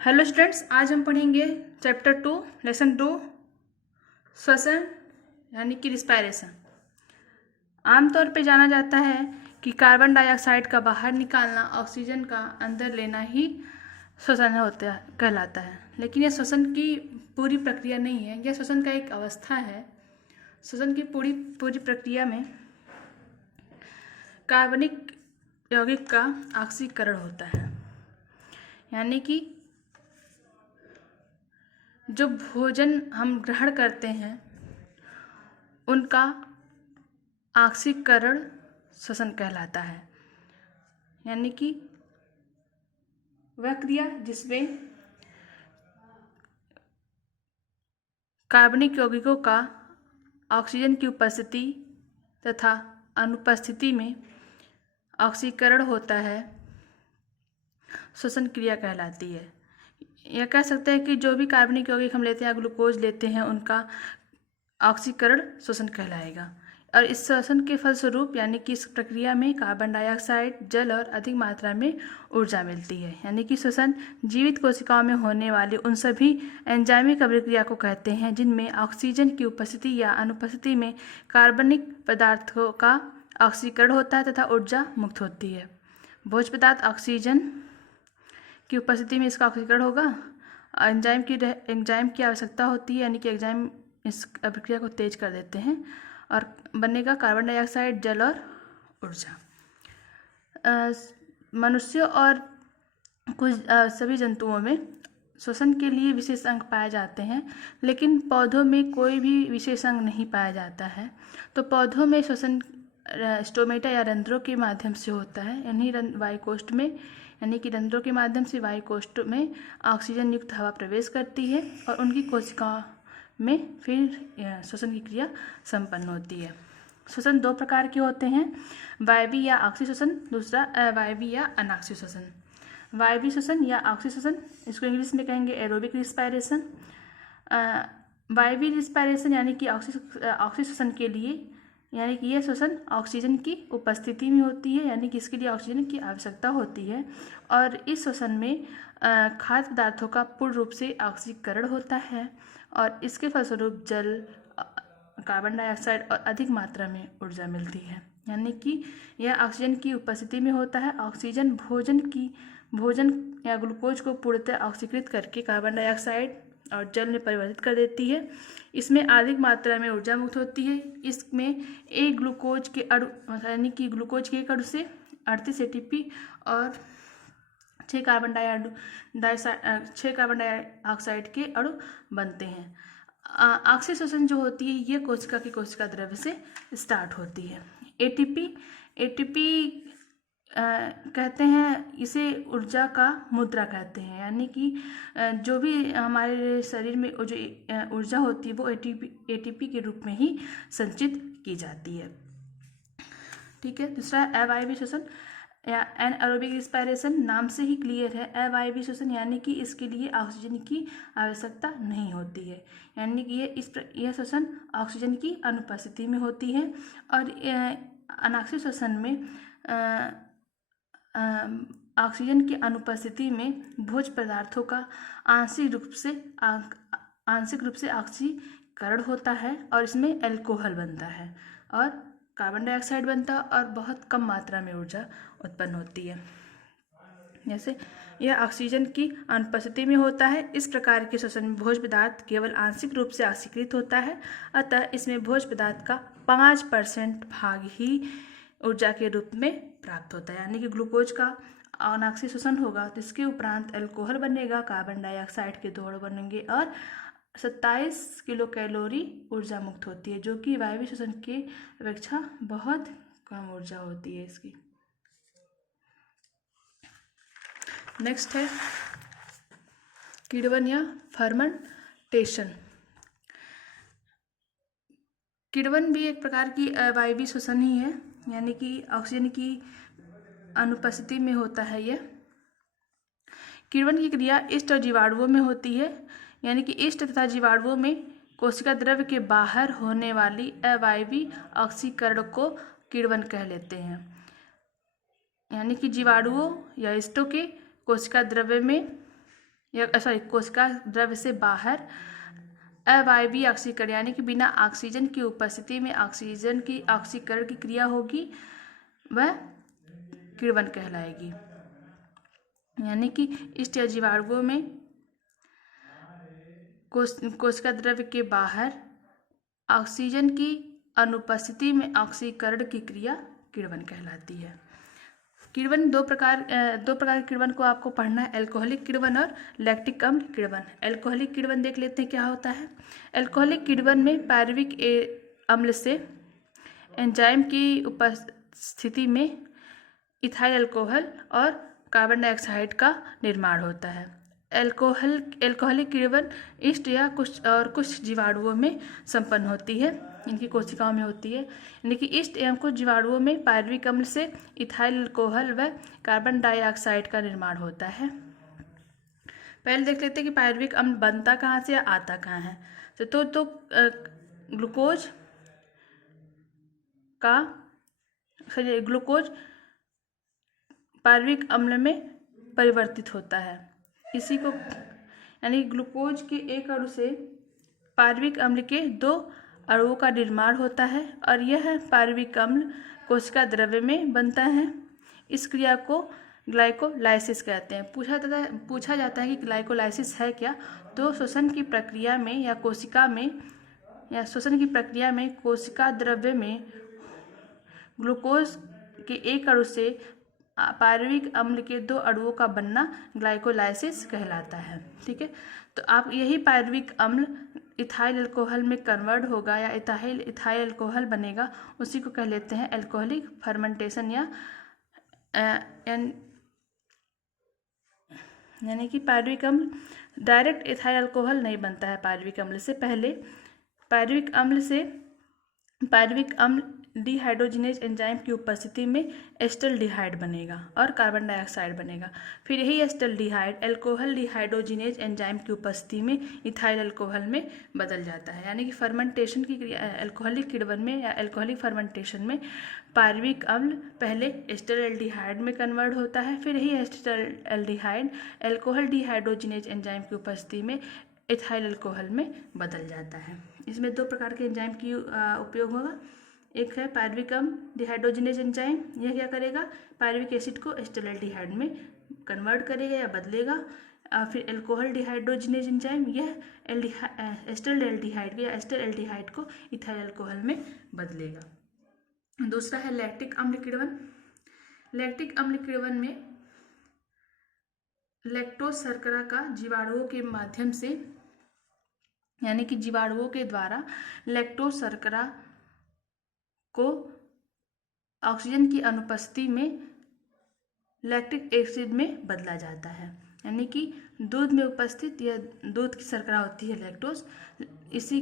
Hello students, आज हम पढ़ेंगे चैप्टर 2 लेसन 2 श्वसन यानी कि रिस्पायरेशन। आमतौर पे जाना जाता है कि कार्बन डाइऑक्साइड का बाहर निकालना, ऑक्सीजन का अंदर लेना ही श्वसन होता है कहलाता है। लेकिन यह श्वसन की पूरी प्रक्रिया नहीं है, यह श्वसन का एक अवस्था है। श्वसन की पूरी प्रक्रिया में कार्बनिक यौगिक का ऑक्सीकरण होता है, यानी कि जो भोजन हम ग्रहण करते हैं उनका ऑक्सीकरण श्वसन कहलाता है। यानी कि वह क्रिया जिसमें कार्बनिक यौगिकों का ऑक्सीजन की उपस्थिति तथा अनुपस्थिति में ऑक्सीकरण होता है, श्वसन क्रिया कहलाती है। यह कह सकते हैं कि जो भी कार्बनिक यौगिक हम लेते हैं, ग्लूकोज लेते हैं, उनका ऑक्सीकरण श्वसन कहलाएगा। और इस श्वसन के फलस्वरूप यानी कि इस प्रक्रिया में कार्बन डाइऑक्साइड, जल और अधिक मात्रा में ऊर्जा मिलती है। यानी कि श्वसन जीवित कोशिकाओं में होने वाली उन सभी एंजाइमिक अभिक्रिया को कहते हैं जिनमें ऑक्सीजन की उपस्थिति या अनुपस्थिति में कार्बनिक पदार्थों का ऑक्सीकरण होता है तथा ऊर्जा मुक्त होती है। भोज्य पदार्थ ऑक्सीजन की उपस्थिति में इसका ऑक्सीकरण होगा। एंजाइम की आवश्यकता होती है, यानी कि एंजाइम इस अभिक्रिया को तेज कर देते हैं और बनेगा कार्बन डाइऑक्साइड, जल और ऊर्जा। मनुष्यों और कुछ सभी जंतुओं में श्वसन के लिए विशेष अंग पाए जाते हैं, लेकिन पौधों में कोई भी विशेष अंग नहीं पाया जाता है। तो पौधों में श्वसन स्टोमेटा या रंध्रों के माध्यम से होता है। यानी वायुकोष्ठ में, यानी कि रंध्रों के माध्यम से वायुकोष्ठ में ऑक्सीजन युक्त हवा प्रवेश करती है और उनकी कोशिकाओं में फिर श्वसन की क्रिया संपन्न होती है। श्वसन दो प्रकार के होते हैं, वायवीय या ऑक्सी श्वसन, दूसरा अवायवीय या अनाक्सी श्वसन। वायवीय श्वसन या ऑक्सी श्वसन, इसको इंग्लिश में कहेंगे एरोबिक रिस्पायरेशन। वायवीय रिस्पायरेशन यानी कि ऑक्सी श्वसन के लिए, यानी कि यह श्वसन ऑक्सीजन की उपस्थिति में होती है, यानी कि इसके लिए ऑक्सीजन की आवश्यकता होती है। और इस श्वसन में खाद्य पदार्थों का पूर्ण रूप से ऑक्सीकरण होता है और इसके फलस्वरूप जल, कार्बन डाइऑक्साइड और अधिक मात्रा में ऊर्जा मिलती है। यानी कि यह ऑक्सीजन की उपस्थिति में होता है। ऑक्सीजन भोजन या ग्लूकोज को पूर्णतः ऑक्सीकृत करके कार्बन डाइऑक्साइड और जल में परिवर्तित कर देती है। इसमें अधिक मात्रा में ऊर्जा मुक्त होती है। इसमें एक ग्लूकोज के अणु, यानी कि ग्लूकोज के एक अणु से 38 ATP और 6 कार्बन डाइऑक्साइड के अणु बनते हैं। ऑक्सी श्वसन जो होती है ये कोशिका द्रव्य से स्टार्ट होती है। एटीपी कहते हैं, इसे ऊर्जा का मुद्रा कहते हैं। यानी कि जो भी हमारे शरीर में जो ऊर्जा होती है वो एटीपी के रूप में ही संचित की जाती है। ठीक है। दूसरा अवायवीय श्वसन या एनएरोबिक रिस्पायरेशन, नाम से ही क्लियर है। अवायवीय श्वसन यानी कि इसके लिए ऑक्सीजन की आवश्यकता नहीं होती है, यानी कि यह श्वसन ऑक्सीजन की अनुपस्थिति में होती है। और अनाक्सी श्वसन में ऑक्सीजन की अनुपस्थिति में भोज्य पदार्थों का आंशिक रूप से ऑक्सीकरण होता है और इसमें एल्कोहल बनता है और कार्बन डाइऑक्साइड बनता है और बहुत कम मात्रा में ऊर्जा उत्पन्न होती है। जैसे यह ऑक्सीजन की अनुपस्थिति में होता है। इस प्रकार के श्वसन में भोज्य पदार्थ केवल आंशिक रूप से ऑक्सीकृत होता है, अतः इसमें भोज्य पदार्थ का 5% भाग ही ऊर्जा के रूप में प्राप्त होता है। यानी कि ग्लूकोज का अनाक्सी श्वसन होगा तो इसके उपरांत एल्कोहल बनेगा, कार्बन डाइऑक्साइड के 2 अणु बनेंगे और 27 किलो कैलोरी ऊर्जा मुक्त होती है, जो कि वायवीय श्वसन की अपेक्षा बहुत कम ऊर्जा होती है इसकी। नेक्स्ट है किण्वन या फर्मेंटेशन। किण्वन भी एक प्रकार की वायवीय श्वसन ही है, यानी कि ऑक्सीजन की अनुपस्थिति में होता है यह। किण्वन की क्रिया ईस्ट और जीवाणुओं में होती है, यानी कि ईस्ट तथा जीवाणुओं में कोशिका द्रव्य के बाहर होने वाली अवायवीय ऑक्सीकरण को किण्वन कह लेते हैं। यानी कि जीवाणुओं या ईस्टों के कोशिका द्रव्य में या सॉरी कोशिका द्रव्य से बाहर अवायवीय ऑक्सीकरण यानी कि बिना ऑक्सीजन की उपस्थिति में ऑक्सीजन की ऑक्सीकरण की क्रिया होगी, वह किण्वन कहलाएगी। यानी कि इष्ट या जीवाणुओं में कोशिका द्रव्य के बाहर ऑक्सीजन की अनुपस्थिति में ऑक्सीकरण की क्रिया किण्वन कहलाती है। किण्वन दो प्रकार के किण्वन को आपको पढ़ना है, एल्कोहलिक किण्वन और लैक्टिक अम्ल किण्वन। एल्कोहलिक किण्वन देख लेते हैं क्या होता है। एल्कोहलिक किण्वन में पायरुविक अम्ल से एंजाइम की उपस्थिति में इथाइल अल्कोहल और कार्बन डाइऑक्साइड का निर्माण होता है। एल्कोहलिक किण्वन इष्ट या कुछ जीवाणुओं में संपन्न होती है, इनकी कोशिकाओं में होती है। यानी कि इष्ट एवं कुछ जीवाणुओं में पायरुविक अम्ल से इथाइल अल्कोहल व कार्बन डाइऑक्साइड का निर्माण होता है। पहले देख लेते हैं कि पायरुविक अम्ल बनता कहाँ से या आता कहाँ है। तो ग्लूकोज पायरुविक अम्ल में परिवर्तित होता है। इसी को यानी ग्लूकोज के एक अणु से पायरुविक अम्ल के 2 अणुओं का निर्माण होता है और यह पायरुविक अम्ल कोशिका द्रव्य में बनता है। इस क्रिया को ग्लाइकोलाइसिस कहते हैं। पूछा जाता है कि ग्लाइकोलाइसिस है क्या। तो शोषण की प्रक्रिया में कोशिका द्रव्य में ग्लूकोज के एक अणु से पायरुविक अम्ल के 2 अणुओं का बनना ग्लाइकोलाइसिस कहलाता है। ठीक है, तो आप यही पायरुविक अम्ल इथाइल अल्कोहल में कन्वर्ट होगा या इथाइल अल्कोहल बनेगा, उसी को कह लेते हैं अल्कोहलिक फर्मेंटेशन या यानी कि पायरुविक अम्ल डायरेक्ट इथाइल अल्कोहल नहीं बनता है। पायरुविक अम्ल से पहले पायरुविक अम्ल डिहाइड्रोजिनेज एंजाइम की उपस्थिति में एस्टल्डिहाइड बनेगा और कार्बन डाइऑक्साइड बनेगा। फिर यही एस्टल्डिहाइड अल्कोहल डिहाइड्रोजिनेज एंजाइम की उपस्थिति में इथाइल अल्कोहल में बदल जाता है। यानी कि फर्मेंटेशन की क्रिया अल्कोहलिक किण्वन में या अल्कोहलिक फर्मेंटेशन में पायरुविक अम्ल पहले एस्टल्डिहाइड में कन्वर्ट होता है, फिर यही एस्टल्डिहाइड अल्कोहल डिहाइड्रोजिनेज एंजाइम की उपस्थिति में इथाइल अल्कोहल में बदल जाता है। इसमें 2 प्रकार के एंजाइम की उपयोग होगा। एक है पायरुविक अम्ल डिहाइड्रोजिनेज एंजाइम, यह क्या करेगा, पायरुविक एसिड को एस्टल्डिहाइड में कन्वर्ट करेगा या बदलेगा। फिर अल्कोहल डिहाइड्रोजिनेज एंजाइम यह एस्टल्डिहाइड को इथाइल अल्कोहल में बदलेगा। दूसरा है लैक्टिक अम्ल किण्वन। लैक्टिक अम्ल किण्वन में लैक्टोज शर्करा का जीवाणुओं के माध्यम से यानी कि जीवाणुओं के द्वारा लैक्टोज शर्करा को ऑक्सीजन की अनुपस्थिति में लैक्टिक एसिड में बदला जाता है। यानी कि दूध में उपस्थित यह दूध की शर्करा होती है लैक्टोज। इसी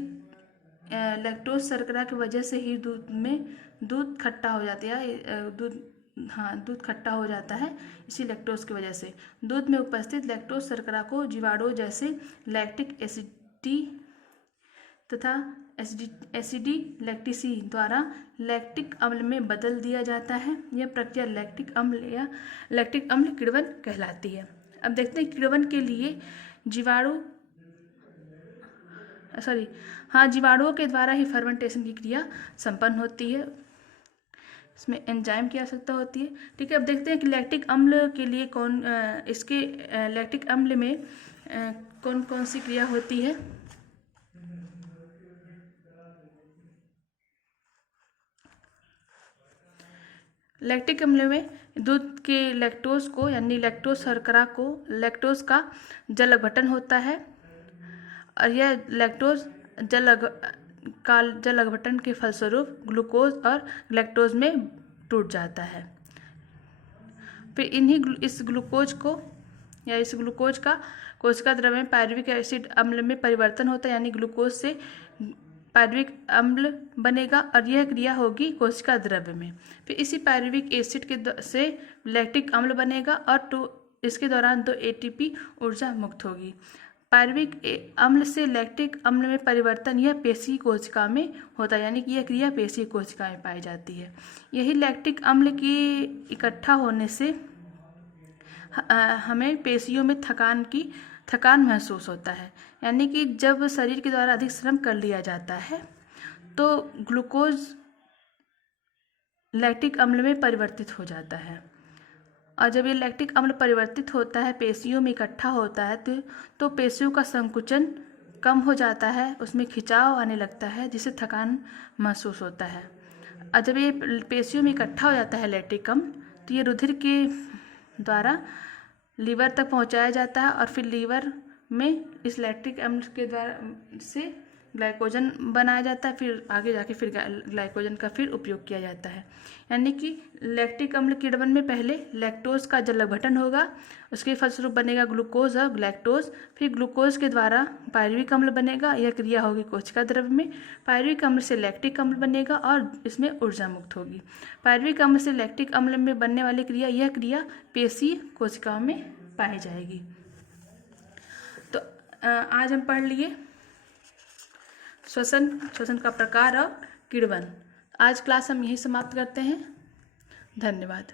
लैक्टोज शर्करा की वजह से ही दूध खट्टा हो जाता है। दूध खट्टा हो जाता है इसी लैक्टोज की वजह से। दूध में उपस्थित लैक्टोज शर्करा को जीवाणुओं जैसे लैक्टिक एसिडी तथा एसिडी लैक्टिसी द्वारा लैक्टिक अम्ल में बदल दिया जाता है। यह प्रक्रिया लैक्टिक अम्ल किण्वन कहलाती है। अब देखते हैं किण्वन के लिए जीवाणुओं के द्वारा ही फर्मेंटेशन की क्रिया संपन्न होती है। इसमें एंजाइम की आवश्यकता होती है। ठीक है, अब देखते हैं कि लैक्टिक अम्ल के लिए लैक्टिक अम्ल में कौन कौन सी क्रिया होती है। लैक्टिक अम्ल में दूध के लैक्टोज को यानी लैक्टोज शर्करा को लैक्टोज का जल अपघटन होता है और यह लैक्टोज जल अपघटन के फलस्वरूप ग्लूकोज और लैक्टोज में टूट जाता है। फिर इस ग्लूकोज का कोशिका द्रव्य में पायरुविक एसिड अम्ल में परिवर्तन होता है, यानी ग्लूकोज से पायरुविक अम्ल बनेगा और यह क्रिया होगी कोशिका द्रव्य में। फिर इसी पायरुविक एसिड से लैक्टिक अम्ल बनेगा और इसके दौरान 2 ATP ऊर्जा मुक्त होगी। पायरुविक अम्ल से लैक्टिक अम्ल में परिवर्तन यह पेशी कोशिका में होता है, यानी कि यह क्रिया पेशी कोशिका में पाई जाती है। यही लैक्टिक अम्ल के इकट्ठा होने से हमें पेशियों में थकान महसूस होता है। यानी कि जब शरीर के द्वारा अधिक श्रम कर लिया जाता है तो ग्लूकोज लैक्टिक अम्ल में परिवर्तित हो जाता है, और जब ये लैक्टिक अम्ल परिवर्तित होता है, पेशियों में इकट्ठा होता है, तो पेशियों का संकुचन कम हो जाता है, उसमें खिंचाव आने लगता है, जिससे थकान महसूस होता है। और जब ये पेशियों में इकट्ठा हो जाता है लैक्टिक अम्ल, तो ये रुधिर के द्वारा लीवर तक पहुंचाया जाता है, और फिर लीवर में इस लैक्टिक अम्ल के द्वारा से ग्लाइकोजन बनाया जाता है, फिर आगे जाके फिर ग्लाइकोजन का फिर उपयोग किया जाता है। यानी कि लैक्टिक अम्ल किण्वन में पहले लैक्टोज का जल अपघटन होगा, उसके फलस्वरूप बनेगा ग्लूकोज और ग्लैक्टोज, फिर ग्लूकोज के द्वारा पायरुविक अम्ल बनेगा। यह क्रिया होगी कोशिका द्रव्य में। पायरुविक अम्ल से लैक्टिक अम्ल बनेगा और इसमें ऊर्जा मुक्त होगी। पायरुविक अम्ल से लैक्टिक अम्ल में बनने वाली क्रिया, यह क्रिया पेशीय कोशिकाओं में पाई जाएगी। तो आज हम पढ़ लिए श्वसन का प्रकार और किण्वन। आज क्लास हम यहीं समाप्त करते हैं। धन्यवाद।